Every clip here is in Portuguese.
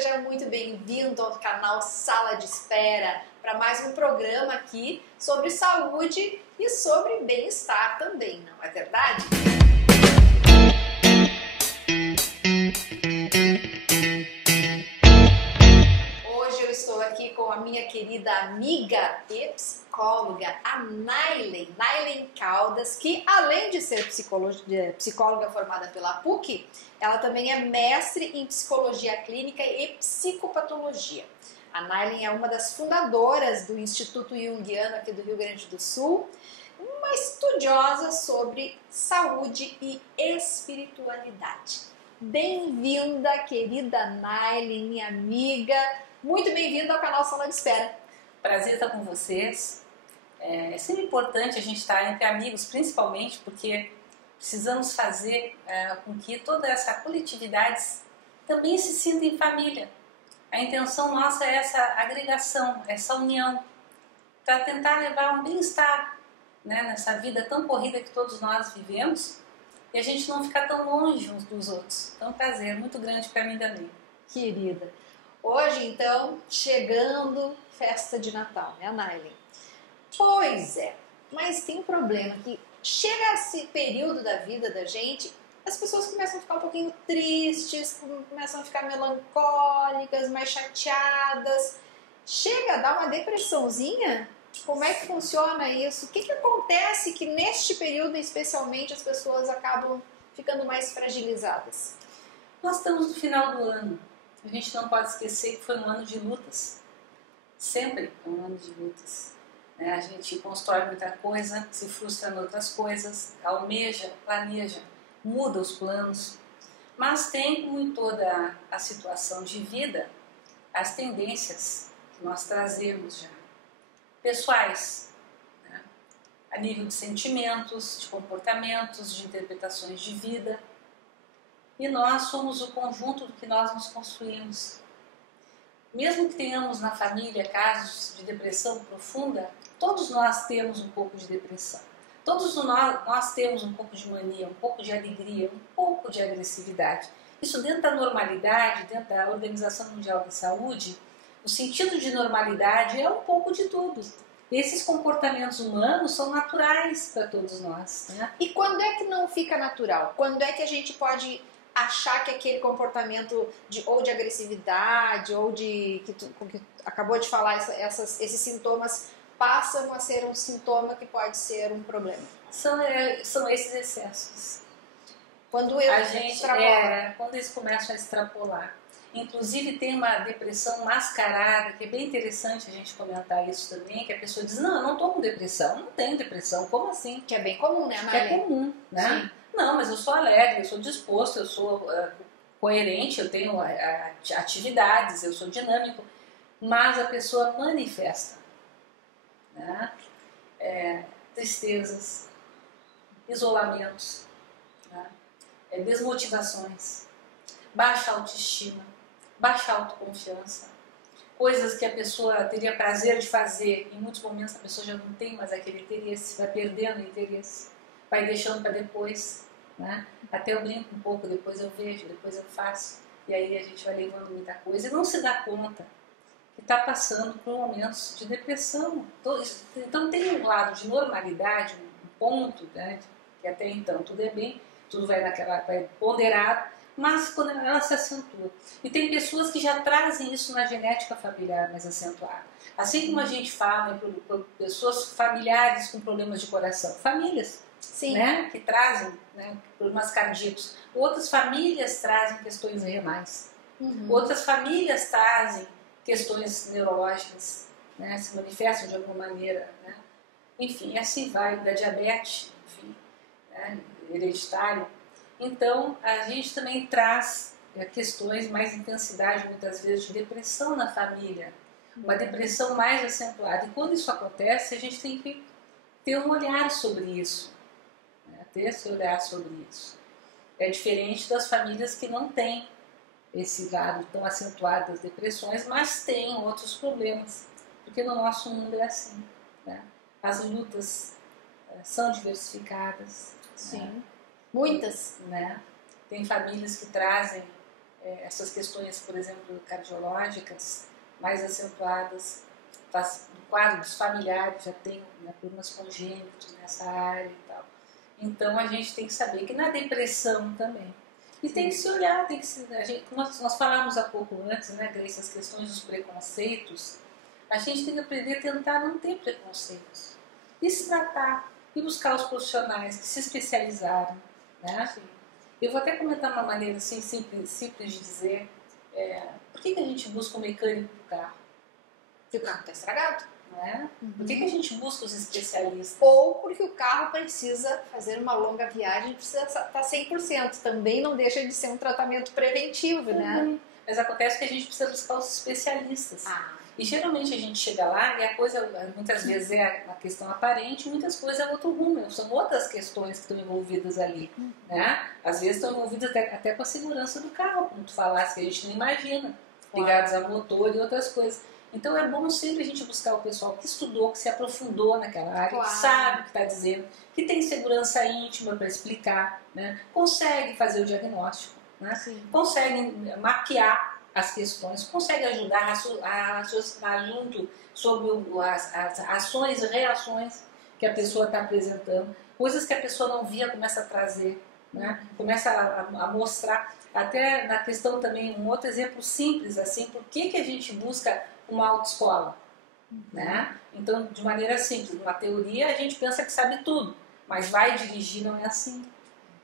seja muito bem-vindo ao canal Sala de Espera para mais um programa aqui sobre saúde e sobre bem-estar também, não é verdade? Hoje eu estou aqui com a minha querida amiga e psicóloga, a Nailen Caldas, que além de ser psicóloga formada pela PUC, ela também é mestre em psicologia clínica e psicopatologia. A Nailen é uma das fundadoras do Instituto Jungiano aqui do Rio Grande do Sul, uma estudiosa sobre saúde e espiritualidade. Bem-vinda, querida Nailen, minha amiga. Muito bem-vinda ao canal Sala de Espera. Prazer estar com vocês. É sempre importante a gente estar entre amigos, principalmente porque precisamos fazer com que toda essa coletividade também se sinta em família. A intenção nossa é essa agregação, essa união, para tentar levar um bem-estar, né, nessa vida tão corrida que todos nós vivemos e a gente não ficar tão longe uns dos outros. Então, é um prazer muito grande para mim também. Querida, hoje então, chegando festa de Natal, né, Nailen? Pois é, mas tem um problema que chega esse período da vida da gente, as pessoas começam a ficar um pouquinho tristes, começam a ficar melancólicas, mais chateadas. Chega a dar uma depressãozinha? Como é que funciona isso? O que acontece que neste período, especialmente, as pessoas acabam ficando mais fragilizadas? Nós estamos no final do ano. A gente não pode esquecer que foi um ano de lutas. Sempre é um ano de lutas. A gente constrói muita coisa, se frustra em outras coisas, almeja, planeja, muda os planos. Mas tem, como em toda a situação de vida, as tendências que nós trazemos já. Pessoais, né? A nível de sentimentos, de comportamentos, de interpretações de vida. E nós somos o conjunto do que nós nos construímos. Mesmo que tenhamos na família casos de depressão profunda, todos nós temos um pouco de depressão. Todos nós temos um pouco de mania, um pouco de alegria, um pouco de agressividade. Isso dentro da normalidade, dentro da Organização Mundial da Saúde, o sentido de normalidade é um pouco de tudo. Esses comportamentos humanos são naturais para todos nós, né? E quando é que não fica natural? Quando é que a gente pode achar que aquele comportamento ou de agressividade ou de que acabou de falar, esses sintomas passam a ser um sintoma que pode ser um problema? São esses excessos. Quando quando eles começam a extrapolar. Inclusive tem uma depressão mascarada, que é bem interessante a gente comentar isso também, que a pessoa diz, não, eu não estou com depressão, não tenho depressão, como assim? Que é bem comum, né, Que é comum, né? Sim. Não, mas eu sou alegre, eu sou disposto, eu sou coerente, eu tenho atividades, eu sou dinâmico, mas a pessoa manifesta, né? Tristezas, isolamentos, né? Desmotivações, baixa autoestima, baixa autoconfiança, coisas que a pessoa teria prazer de fazer, em muitos momentos a pessoa já não tem mais aquele interesse, vai perdendo o interesse, vai deixando para depois, né? Até eu brinco um pouco, depois eu vejo, depois eu faço, e aí a gente vai levando muita coisa e não se dá conta que está passando por momentos de depressão. Então tem um lado de normalidade, um ponto, né? Que até então tudo é bem, tudo vai ponderado, mas quando ela se acentua. E tem pessoas que já trazem isso na genética familiar mais acentuada. Assim como a gente fala por pessoas familiares com problemas de coração, famílias, sim, né, que trazem, né, problemas cardíacos. Outras famílias trazem questões renais. Outras famílias trazem questões neurológicas, né, se manifestam de alguma maneira. Né? Enfim, assim vai, da diabetes, enfim, né, hereditário. Então, a gente também traz questões, mais intensidade, muitas vezes, de depressão na família. Uma depressão mais acentuada. E quando isso acontece, a gente tem que ter um olhar sobre isso. Né? Ter esse olhar sobre isso. É diferente das famílias que não têm esse lado tão acentuado das depressões, mas têm outros problemas. Porque no nosso mundo é assim. Né? As lutas são diversificadas. Sim. Né? Muitas, né? Tem famílias que trazem essas questões, por exemplo, cardiológicas mais acentuadas, no quadro dos familiares, já tem, né, problemas congênitos nessa área e tal. Então a gente tem que saber que na depressão também. E tem que se olhar, tem que se, nós falamos há pouco antes, né, Grace, as questões dos preconceitos. A gente tem que aprender a tentar não ter preconceitos. E se tratar, e buscar os profissionais que se especializaram. Né? Sim. Eu vou até comentar uma maneira assim, simples de dizer, por que a gente busca um mecânico do carro? Porque o carro está estragado. Não é? Por que a gente busca os especialistas? Ou porque o carro precisa fazer uma longa viagem, precisa estar 100%. Também não deixa de ser um tratamento preventivo, né? Mas acontece que a gente precisa buscar os especialistas. E geralmente a gente chega lá e a coisa, muitas vezes é a questão aparente, muitas coisas é outro rumo, são outras questões que estão envolvidas ali. Né? Às vezes estão envolvidas até com a segurança do carro, como tu falaste, que a gente não imagina, ligados a motor e outras coisas. Então é bom sempre a gente buscar o pessoal que estudou, que se aprofundou naquela área, que sabe o que está dizendo, que tem segurança íntima para explicar, né? Consegue fazer o diagnóstico, né? Consegue mapear as questões, consegue ajudar a raciocinar junto sobre as ações e reações que a pessoa está apresentando, coisas que a pessoa não via, começa a trazer, né? Começa a mostrar, até na questão também, um outro exemplo simples, assim, por que a gente busca uma autoescola, né? Então, de maneira simples, numa teoria a gente pensa que sabe tudo, mas vai dirigir não é assim,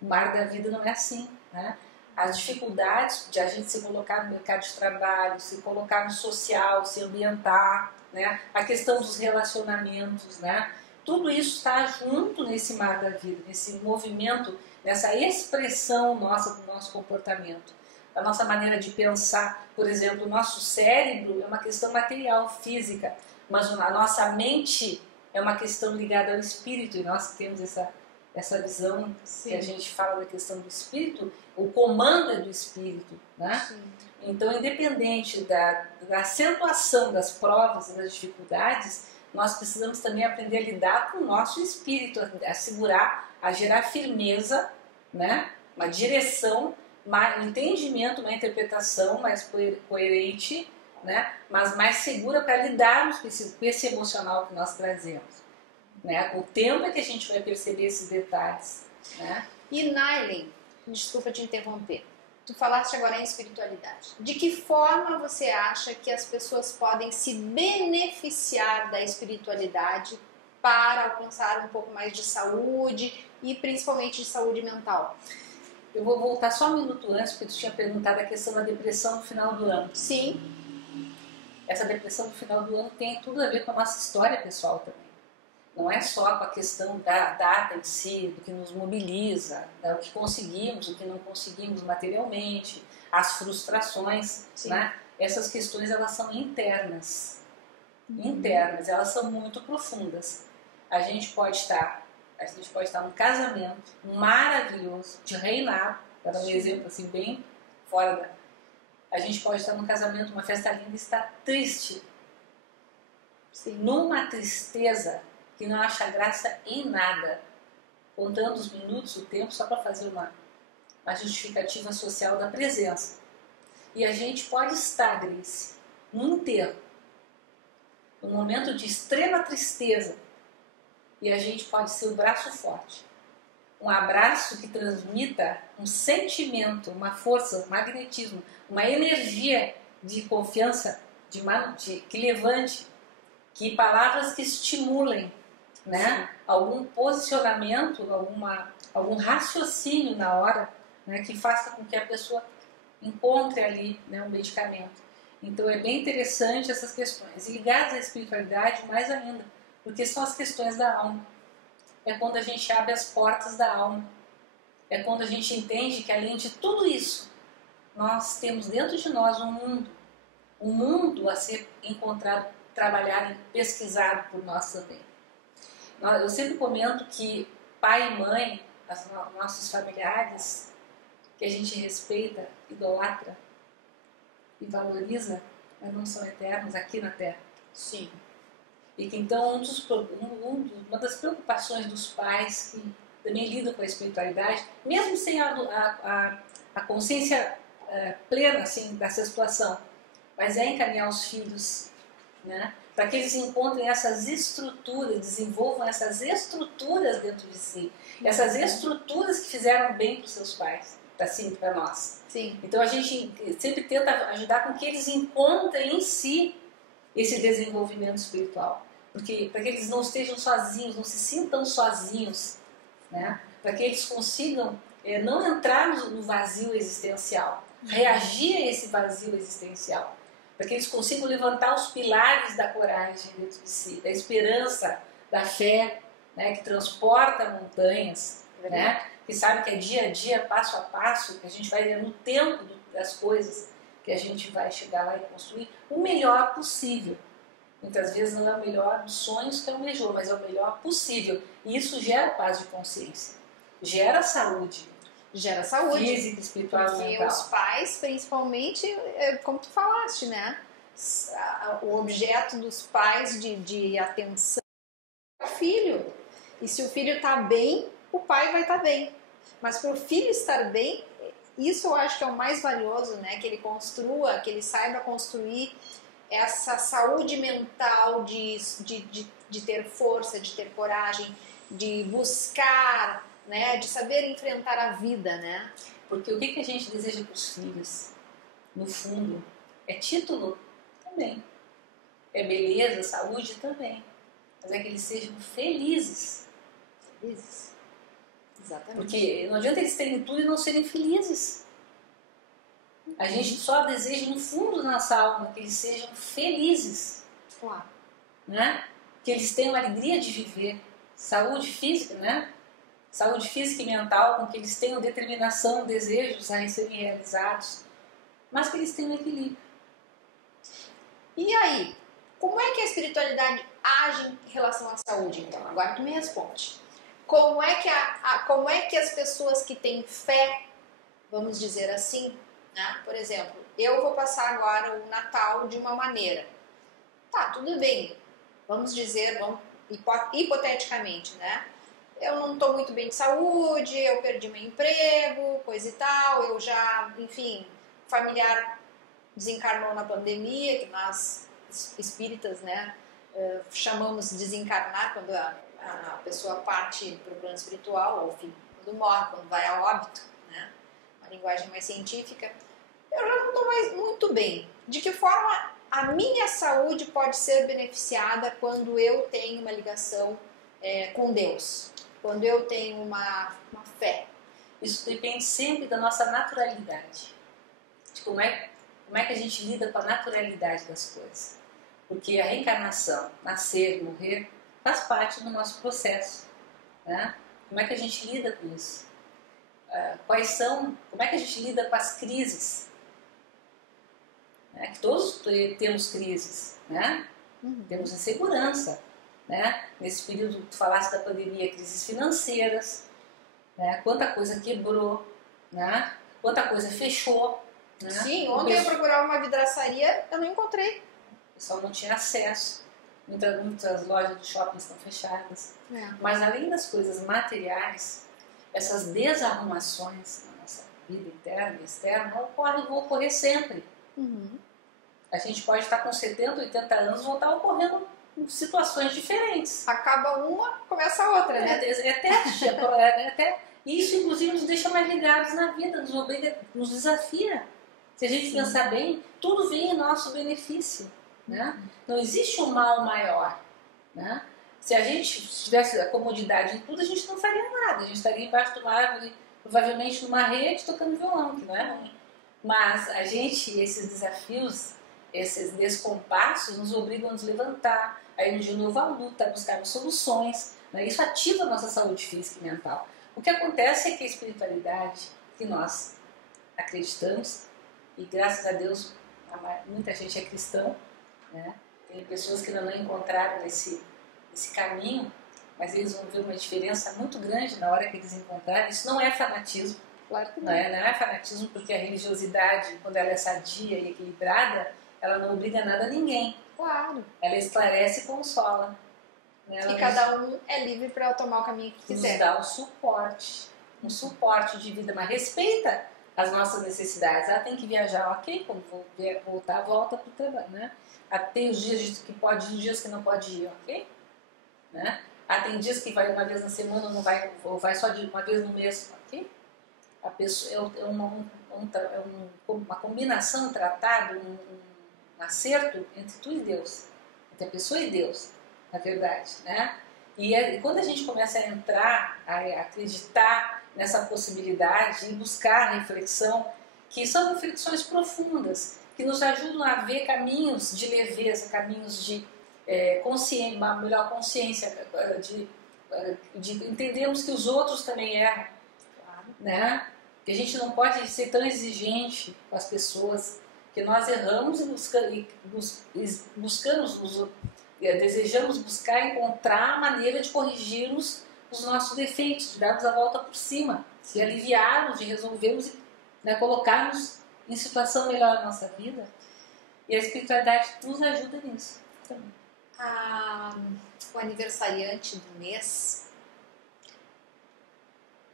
o mar da vida não é assim, né? As dificuldades de a gente se colocar no mercado de trabalho, se colocar no social, se ambientar, né? A questão dos relacionamentos, né? Tudo isso está junto nesse mar da vida, nesse movimento, nessa expressão nossa do nosso comportamento. A nossa maneira de pensar, por exemplo, o nosso cérebro é uma questão material, física, mas a nossa mente é uma questão ligada ao espírito, e nós temos essa visão. Sim. Que a gente fala da questão do espírito, o comando é do espírito, né? Sim. Então, independente da acentuação das provas e das dificuldades, nós precisamos também aprender a lidar com o nosso espírito, a segurar, a gerar firmeza, né? Uma direção, um entendimento, uma interpretação mais coerente, né? Mas mais segura para lidarmos com esse emocional que nós trazemos. Né? Com o tempo é que a gente vai perceber esses detalhes. Né? E Nailen, desculpa te interromper, tu falaste agora em espiritualidade. De que forma você acha que as pessoas podem se beneficiar da espiritualidade para alcançar um pouco mais de saúde e principalmente de saúde mental? Eu vou voltar só um minuto antes, porque tu tinha perguntado a questão da depressão no final do ano. Sim. Essa depressão no final do ano tem tudo a ver com a nossa história pessoal também. Não é só com a questão da data em si, do que nos mobiliza, do que conseguimos, do que não conseguimos materialmente, as frustrações, né? Essas questões, elas são internas. Internas, elas são muito profundas. A gente pode estar num casamento maravilhoso, de reinado, para dar um exemplo assim, bem fora da... A gente pode estar num casamento, uma festa linda, e estar triste. Sim. Numa tristeza que não acha graça em nada, contando os minutos, o tempo, só para fazer uma justificativa social da presença. E a gente pode estar, Grace, num enterro, num momento de extrema tristeza, e a gente pode ser o braço forte. Um abraço que transmita um sentimento, uma força, um magnetismo, uma energia de confiança, que levante, que palavras que estimulem, né? Algum posicionamento, algum raciocínio na hora, né? Que faça com que a pessoa encontre ali, né, um medicamento. Então é bem interessante essas questões. E ligadas à espiritualidade, mais ainda, porque são as questões da alma. É quando a gente abre as portas da alma. É quando a gente entende que, além de tudo isso, nós temos dentro de nós um mundo a ser encontrado, trabalhado e pesquisado por nós também. Eu sempre comento que pai e mãe, nossos familiares, que a gente respeita, idolatra e valoriza, mas não são eternos aqui na Terra. Sim. E que então uma das preocupações dos pais que também lidam com a espiritualidade, mesmo sem a consciência plena assim, dessa situação, mas é encaminhar os filhos, né? Para que eles encontrem essas estruturas, desenvolvam essas estruturas dentro de si, essas estruturas que fizeram bem para os seus pais, para si e para nós. Sim. Então a gente sempre tenta ajudar com que eles encontrem em si esse desenvolvimento espiritual, porque para que eles não estejam sozinhos, não se sintam sozinhos, né? Para que eles consigam não entrar no vazio existencial, reagir a esse vazio existencial, para que eles consigam levantar os pilares da coragem dentro de si, da esperança, da fé, né? Que transporta montanhas, né? Que sabe que é dia a dia, passo a passo, que a gente vai ver no tempo das coisas, que a gente vai chegar lá e construir o melhor possível. Muitas vezes não é o melhor dos sonhos que almejou, mas é o melhor possível. E isso gera paz de consciência, gera saúde. Gera saúde. Física, espiritual, porque mental. os pais, principalmente, como tu falaste, né? O objeto dos pais de atenção é o filho. E se o filho está bem, o pai vai estar bem. Mas para o filho estar bem, isso eu acho que é o mais valioso, né? Que ele construa, que ele saiba construir essa saúde mental de ter força, de ter coragem, de buscar, né? De saber enfrentar a vida, né? Porque o que a gente deseja para os filhos, no fundo, é título também. É beleza, saúde também. Mas é que eles sejam felizes. Felizes. Exatamente. Porque não adianta eles terem tudo e não serem felizes. A gente só deseja no fundo da nossa alma que eles sejam felizes. Claro. Né? Que eles tenham alegria de viver. Saúde física, né? Saúde física e mental, com que eles tenham determinação, desejos a serem realizados, mas que eles tenham equilíbrio. E aí, como é que a espiritualidade age em relação à saúde, então? Agora tu me responde. Como é que as pessoas que têm fé, vamos dizer assim, né? Por exemplo, eu vou passar agora o Natal de uma maneira. Tá, tudo bem. Vamos dizer, hipoteticamente, né? Eu não estou muito bem de saúde, eu perdi meu emprego, coisa e tal, eu já, enfim, familiar desencarnou na pandemia, que nós espíritas, né, chamamos de desencarnar quando a pessoa parte para o plano espiritual, ou enfim, quando morre, quando vai a óbito, né, uma linguagem mais científica. Eu já não estou mais muito bem. De que forma a minha saúde pode ser beneficiada quando eu tenho uma ligação com Deus? Quando eu tenho uma fé? Isso depende sempre da nossa naturalidade. De como é que a gente lida com a naturalidade das coisas. Porque a reencarnação, nascer, morrer, faz parte do nosso processo. Né? Como é que a gente lida com isso? Como é que a gente lida com as crises? Que todos temos crises, né? Temos insegurança. Né? Nesse período que tu falaste da pandemia, crises financeiras, né? Quanta coisa quebrou, né? Quanta coisa fechou. Né? Sim, ontem eu procurava uma vidraçaria, eu não encontrei. O pessoal não tinha acesso, muitas lojas de shopping estão fechadas. Mas além das coisas materiais, essas desarrumações na nossa vida interna e externa vão ocorrer sempre. A gente pode estar com 70, 80 anos e vão estar ocorrendo situações diferentes. Acaba uma, começa a outra, né? Até isso, inclusive, nos deixa mais ligados na vida, nos obriga, nos desafia. Se a gente pensar bem, tudo vem em nosso benefício. Né? Não existe um mal maior. Né? Se a gente tivesse a comodidade em tudo, a gente não faria nada. A gente estaria embaixo de uma árvore, provavelmente numa rede, tocando violão, que não é ruim. Mas a gente, esses desafios, esses descompassos, nos obrigam a nos levantar, a ir de novo à luta, a buscar soluções. Né? Isso ativa a nossa saúde física e mental. O que acontece é que a espiritualidade, que nós acreditamos, e graças a Deus muita gente é cristão, né? Tem pessoas que ainda não encontraram esse caminho, mas eles vão ver uma diferença muito grande na hora que eles encontrarem. Isso não é fanatismo. Claro que não é fanatismo, porque a religiosidade, quando ela é sadia e equilibrada, ela não obriga nada a ninguém. Claro. Ela esclarece e consola. Né? E cada um é livre para tomar o caminho que quiser. Nos dá um suporte de vida, mas respeita as nossas necessidades. Ah, tem que viajar, ok, quando voltar, volta para o trabalho, né? Ah, tem os dias que pode ir, dias que não pode ir, ok? Né? Ah, tem dias que vai uma vez na semana, não vai, ou vai só de uma vez no mês, ok? A pessoa, uma combinação, um tratado, um acerto entre tu e Deus, entre a pessoa e Deus, na verdade, né? E quando a gente começa a entrar, a acreditar nessa possibilidade e buscar a reflexão, que são reflexões profundas, que nos ajudam a ver caminhos de leveza, caminhos de consciência, uma melhor consciência, de entendermos que os outros também erram, né? Que a gente não pode ser tão exigente com as pessoas, que nós erramos desejamos buscar encontrar a maneira de corrigirmos os nossos defeitos, de darmos a volta por cima, de aliviarmos, de resolvermos, né, colocarmos em situação melhor a nossa vida. E a espiritualidade nos ajuda nisso também. O aniversariante do mês,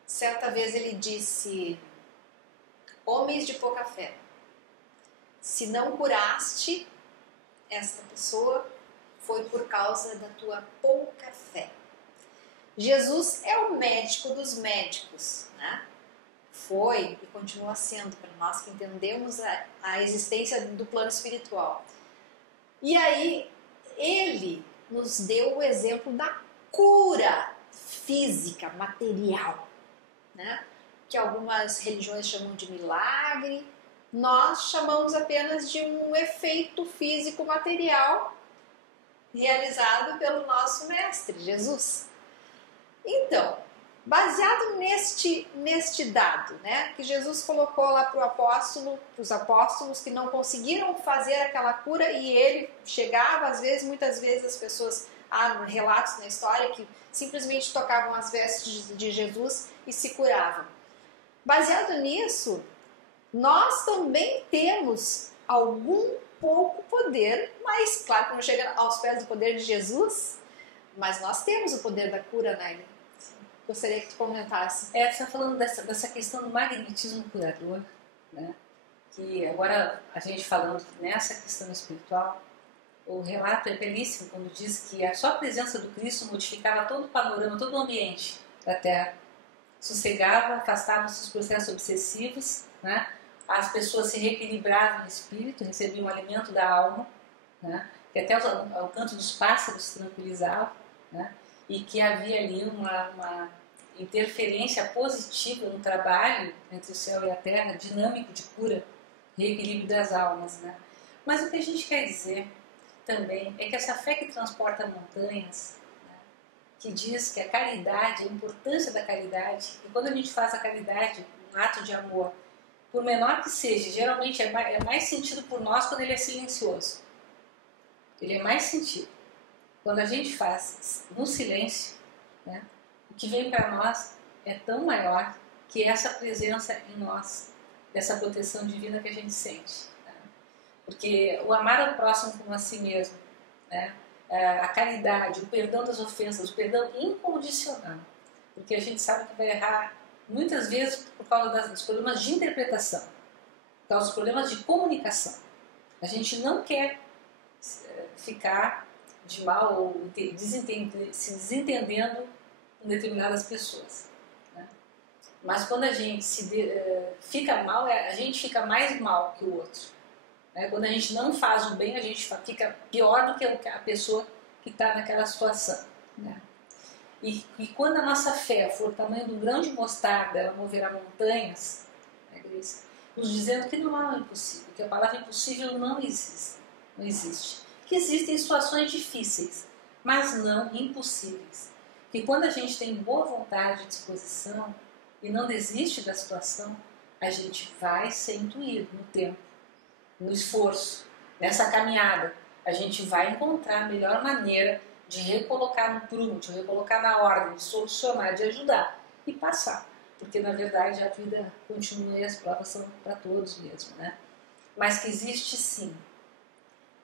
certa vez ele disse: homens de pouca fé, se não curaste esta pessoa, foi por causa da tua pouca fé. Jesus é o médico dos médicos, né? Foi e continua sendo para nós que entendemos a existência do plano espiritual. E aí, ele nos deu o exemplo da cura física, material, né? Que algumas religiões chamam de milagre, nós chamamos apenas de um efeito físico material realizado pelo nosso Mestre, Jesus. Então, baseado neste dado, né, que Jesus colocou lá para os apóstolos que não conseguiram fazer aquela cura, e ele chegava, muitas vezes as pessoas, há relatos na história que simplesmente tocavam as vestes de Jesus e se curavam. Baseado nisso, nós também temos algum pouco poder, mas claro que não chega aos pés do poder de Jesus, mas nós temos o poder da cura, Naila. Gostaria que tu comentasse. Você está falando dessa questão do magnetismo curador, né? Que agora a gente falando nessa questão espiritual, o relato é belíssimo quando diz que a só presença do Cristo modificava todo o panorama, todo o ambiente da Terra. Sossegava, afastava-se dos processos obsessivos, né? As pessoas se reequilibravam no espírito, recebiam o alimento da alma, né? Que até o canto dos pássaros se tranquilizava, né? E que havia ali uma interferência positiva no trabalho entre o céu e a terra, dinâmico de cura, reequilíbrio das almas, né? Mas o que a gente quer dizer também é que essa fé que transporta montanhas, né, que diz que a caridade, a importância da caridade, e quando a gente faz a caridade, um ato de amor, por menor que seja, geralmente é mais sentido por nós quando ele é silencioso. Ele é mais sentido. Quando a gente faz no silêncio, né, o que vem para nós é tão maior que essa presença em nós, dessa proteção divina que a gente sente. Né? Porque o amar ao próximo como a si mesmo, né, a caridade, o perdão das ofensas, o perdão incondicional, porque a gente sabe que vai errar muitas vezes por causa dos problemas de interpretação, por causa dos problemas de comunicação. A gente não quer ficar de mal ou se desentendendo com determinadas pessoas, né? Mas quando a gente fica mal, a gente fica mais mal que o outro, né? Quando a gente não faz o bem, a gente fica pior do que a pessoa que está naquela situação, né? E quando a nossa fé for o tamanho de um grão de mostarda, ela moverá montanhas, né, nos dizendo que não há um impossível, que a palavra impossível não existe. Não existe. Que existem situações difíceis, mas não impossíveis. Que quando a gente tem boa vontade e disposição e não desiste da situação, a gente vai ser intuído no tempo, no esforço, nessa caminhada. A gente vai encontrar a melhor maneira de recolocar no prumo, de recolocar na ordem, de solucionar, de ajudar e passar. Porque, na verdade, a vida continua e as provas são para todos mesmo, né? Mas que existe, sim,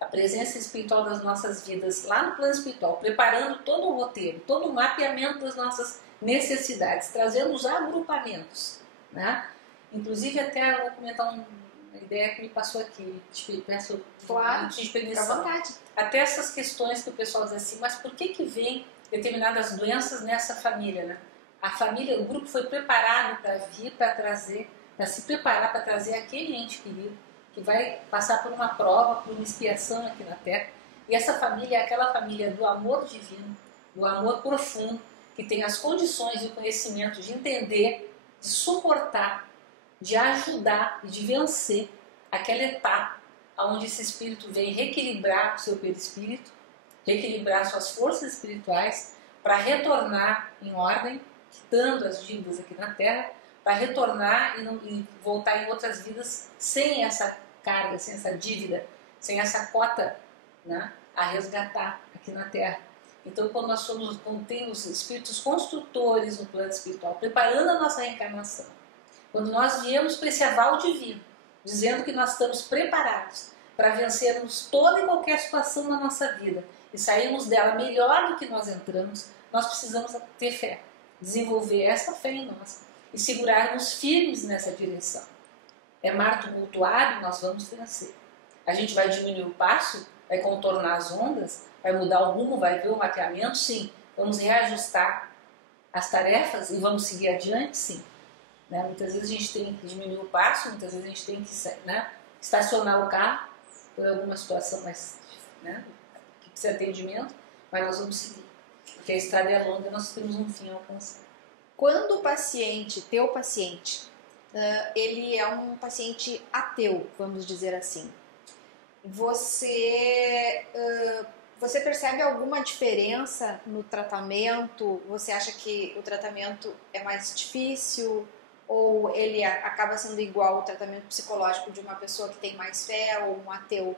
a presença espiritual das nossas vidas lá no plano espiritual, preparando todo o roteiro, todo o mapeamento das nossas necessidades, trazendo os agrupamentos, né? Inclusive, até eu vou comentar uma ideia que me passou aqui. Te peço Claro, de fica à permissão. vontade. Até essas questões que o pessoal diz assim, mas por que vem determinadas doenças nessa família, né? A família, o grupo foi preparado para vir, para trazer, para se preparar para trazer aquele ente querido que vai passar por uma prova, por uma expiação aqui na Terra. E essa família é aquela família do amor divino, do amor profundo, que tem as condições e o conhecimento de entender, de suportar, de ajudar e de vencer aquela etapa onde esse espírito vem reequilibrar o seu perispírito, reequilibrar suas forças espirituais para retornar em ordem, quitando as dívidas aqui na Terra, para retornar e voltar em outras vidas sem essa carga, sem essa dívida, sem essa cota, né, a resgatar aqui na Terra. Então, quando temos espíritos construtores no plano espiritual, preparando a nossa reencarnação, quando nós viemos para esse aval divino, dizendo que nós estamos preparados para vencermos toda e qualquer situação na nossa vida e sairmos dela melhor do que nós entramos, nós precisamos ter fé, desenvolver essa fé em nós e segurarmos firmes nessa direção. É mar tumultuado, nós vamos vencer. A gente vai diminuir o passo, vai contornar as ondas, vai mudar o rumo, vai ver o mapeamento, sim. Vamos reajustar as tarefas e vamos seguir adiante, sim. Né? Muitas vezes a gente tem que diminuir o passo, muitas vezes a gente tem que, né, estacionar o carro por alguma situação mais, né, que precisa de atendimento, mas nós vamos seguir. Porque a estrada é longa e nós temos um fim a alcançar. Quando o paciente, teu paciente, ele é um paciente ateu, vamos dizer assim, você percebe alguma diferença no tratamento? Você acha que o tratamento é mais difícil ou ele acaba sendo igual ao tratamento psicológico de uma pessoa que tem mais fé ou um ateu?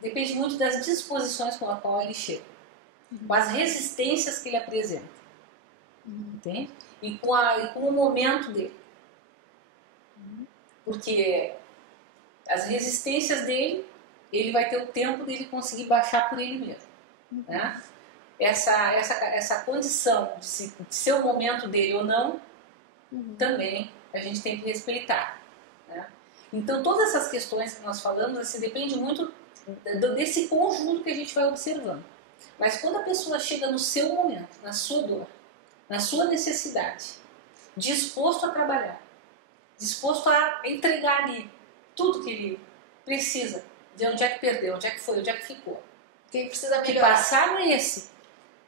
Depende muito das disposições com a qual ele chega, com as resistências que ele apresenta, entende? E com o momento dele. Porque as resistências dele, ele vai ter o tempo dele conseguir baixar por ele mesmo. Né? Essa condição de ser o momento dele ou não, também a gente tem que respeitar. Né? Então, todas essas questões que nós falamos, assim, depende muito desse conjunto que a gente vai observando. Mas quando a pessoa chega no seu momento, na sua dor, na sua necessidade, disposto a trabalhar, disposto a entregar ali tudo que ele precisa, de onde é que perdeu, onde é que foi, onde é que ficou. Quem precisa Que melhorar. passado é esse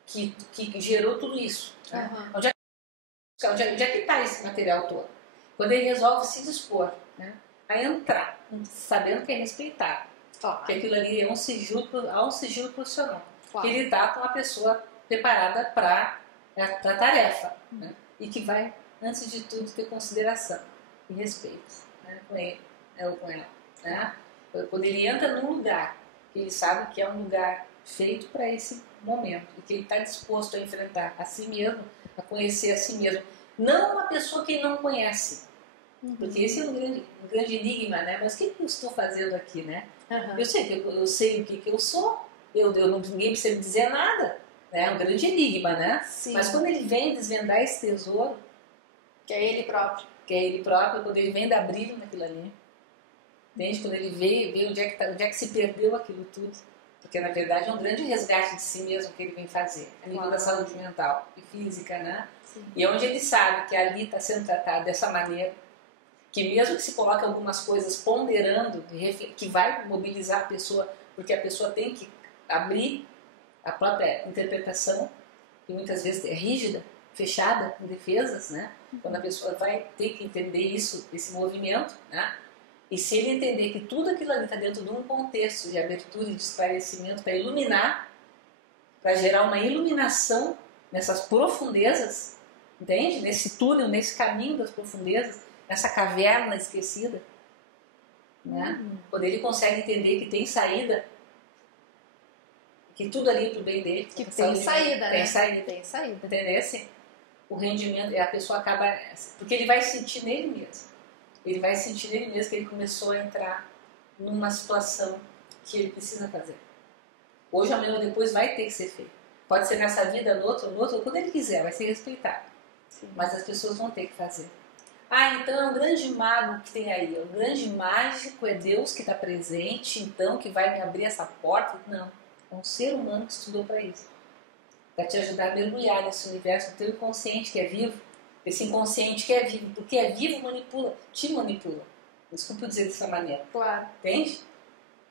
que gerou tudo isso. Né? Onde é que está esse material todo? Quando ele resolve se dispor, né, a entrar, sabendo que é respeitado. Claro. Que aquilo ali é um sigilo profissional. Claro. Que ele está com uma pessoa preparada para a tarefa. Né? E que vai, antes de tudo, ter consideração e respeito, né, com ele ou com ela. Né? Quando ele entra num lugar que ele sabe que é um lugar feito para esse momento e que ele está disposto a enfrentar a si mesmo, a conhecer a si mesmo. Não uma pessoa que ele não conhece. Porque esse é um grande enigma, né? Mas o que eu estou fazendo aqui, né? Eu sei o que eu sou, ninguém precisa me dizer nada. Né? É um grande enigma, né? Sim. Mas quando ele vem desvendar esse tesouro, que é ele próprio, quando ele vem dar brilho naquilo ali, entende? Quando ele vê onde é que se perdeu aquilo tudo. Porque, na verdade, é um grande resgate de si mesmo que ele vem fazer, a nível da saúde mental e física, né? Sim. E onde ele sabe que ali está sendo tratado dessa maneira, que mesmo que se coloque algumas coisas ponderando, que vai mobilizar a pessoa, porque a pessoa tem que abrir a própria interpretação, que muitas vezes é rígida, fechada, em defesas, né? Quando a pessoa vai ter que entender isso, esse movimento, né? E se ele entender que tudo aquilo ali está dentro de um contexto de abertura e de esclarecimento para iluminar, para gerar uma iluminação nessas profundezas, entende? Nesse túnel, nesse caminho das profundezas, nessa caverna esquecida, né? Quando ele consegue entender que tem saída, que tudo ali é pro bem dele, que tem saída, né? Tem saída. Entendeu? Assim, o rendimento, a pessoa acaba, porque ele vai sentir nele mesmo. Ele vai sentir nele mesmo que ele começou a entrar numa situação que ele precisa fazer. Hoje, amanhã ou depois vai ter que ser feito. Pode ser nessa vida, no outro, quando ele quiser, vai ser respeitado. Sim. Mas as pessoas vão ter que fazer. Ah, então é um grande mago que tem aí. O grande mágico é Deus que está presente, então, que vai me abrir essa porta. Não. É um ser humano que estudou para isso. Para te ajudar a mergulhar nesse universo do teu inconsciente que é vivo. Esse inconsciente que é vivo. Porque é vivo manipula, te manipula. Desculpa dizer dessa maneira. Claro. Entende?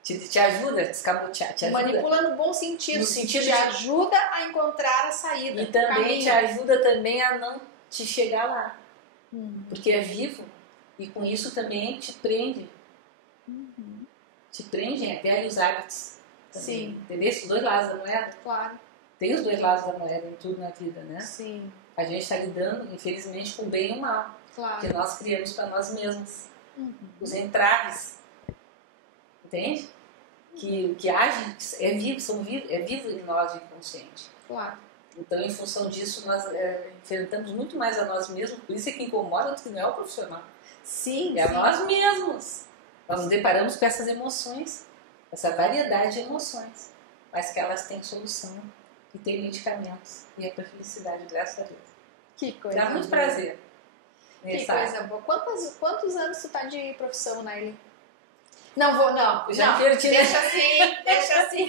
Te ajuda a descabotear. Te ajuda. Manipula no bom sentido. No sentido te ajuda a encontrar a saída. E também caminho. te ajuda também a não te chegar lá. Porque é vivo. E com isso também te prende. Te prende a velhos hábitos. Também. Sim. Entendeu? Os dois lados da moeda. Claro. Tem os dois lados da moeda em tudo na vida, né? Sim. A gente está lidando, infelizmente, com o bem e o mal. Claro. Que nós criamos para nós mesmos. Os entraves. Entende? Que agem, é vivo em nós o inconsciente. Claro. Então, em função disso, nós enfrentamos muito mais a nós mesmos, por isso é que incomoda que não é o profissional. Sim, É a nós mesmos. Nós nos deparamos com essas emoções, essa variedade de emoções, mas que elas têm solução e têm medicamentos. E é para felicidade, graças a Deus. Que coisa Dá muito boa. prazer. Que coisa boa. Quantos anos tu tá de profissão, Naile? Não vou, não. Já não. quero tirar. Deixa assim, deixa assim.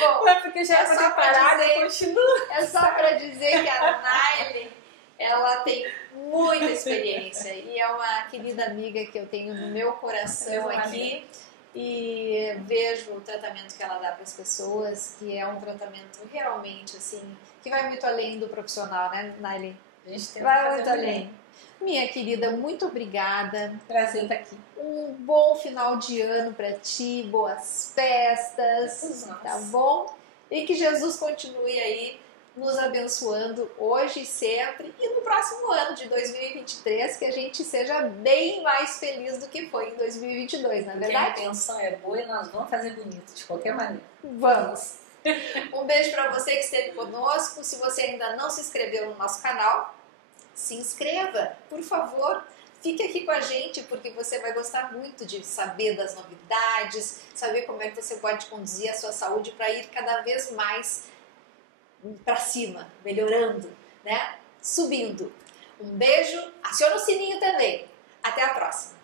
Bom, Não é porque já é é só pra preparada, dizer- continua. é só para dizer que a Naile, ela tem muita experiência e é uma querida amiga que eu tenho no meu coração aqui e vejo o tratamento que ela dá para as pessoas, que é um tratamento realmente assim, que vai muito além do profissional, né, Naile? A gente tem Vai muito além. Minha querida, muito obrigada. Prazer estar aqui. Um bom final de ano para ti, boas festas, tá bom? E que Jesus continue aí nos abençoando hoje e sempre e no próximo ano de 2023 que a gente seja bem mais feliz do que foi em 2022, não é Porque verdade? a intenção é boa e nós vamos fazer bonito, de qualquer maneira. Vamos! Um beijo para você que esteve conosco. Se você ainda não se inscreveu no nosso canal, se inscreva, por favor. Fique aqui com a gente porque você vai gostar muito de saber das novidades, saber como é que você pode conduzir a sua saúde para ir cada vez mais para cima, melhorando, né? Subindo. Um beijo, aciona o sininho também. Até a próxima!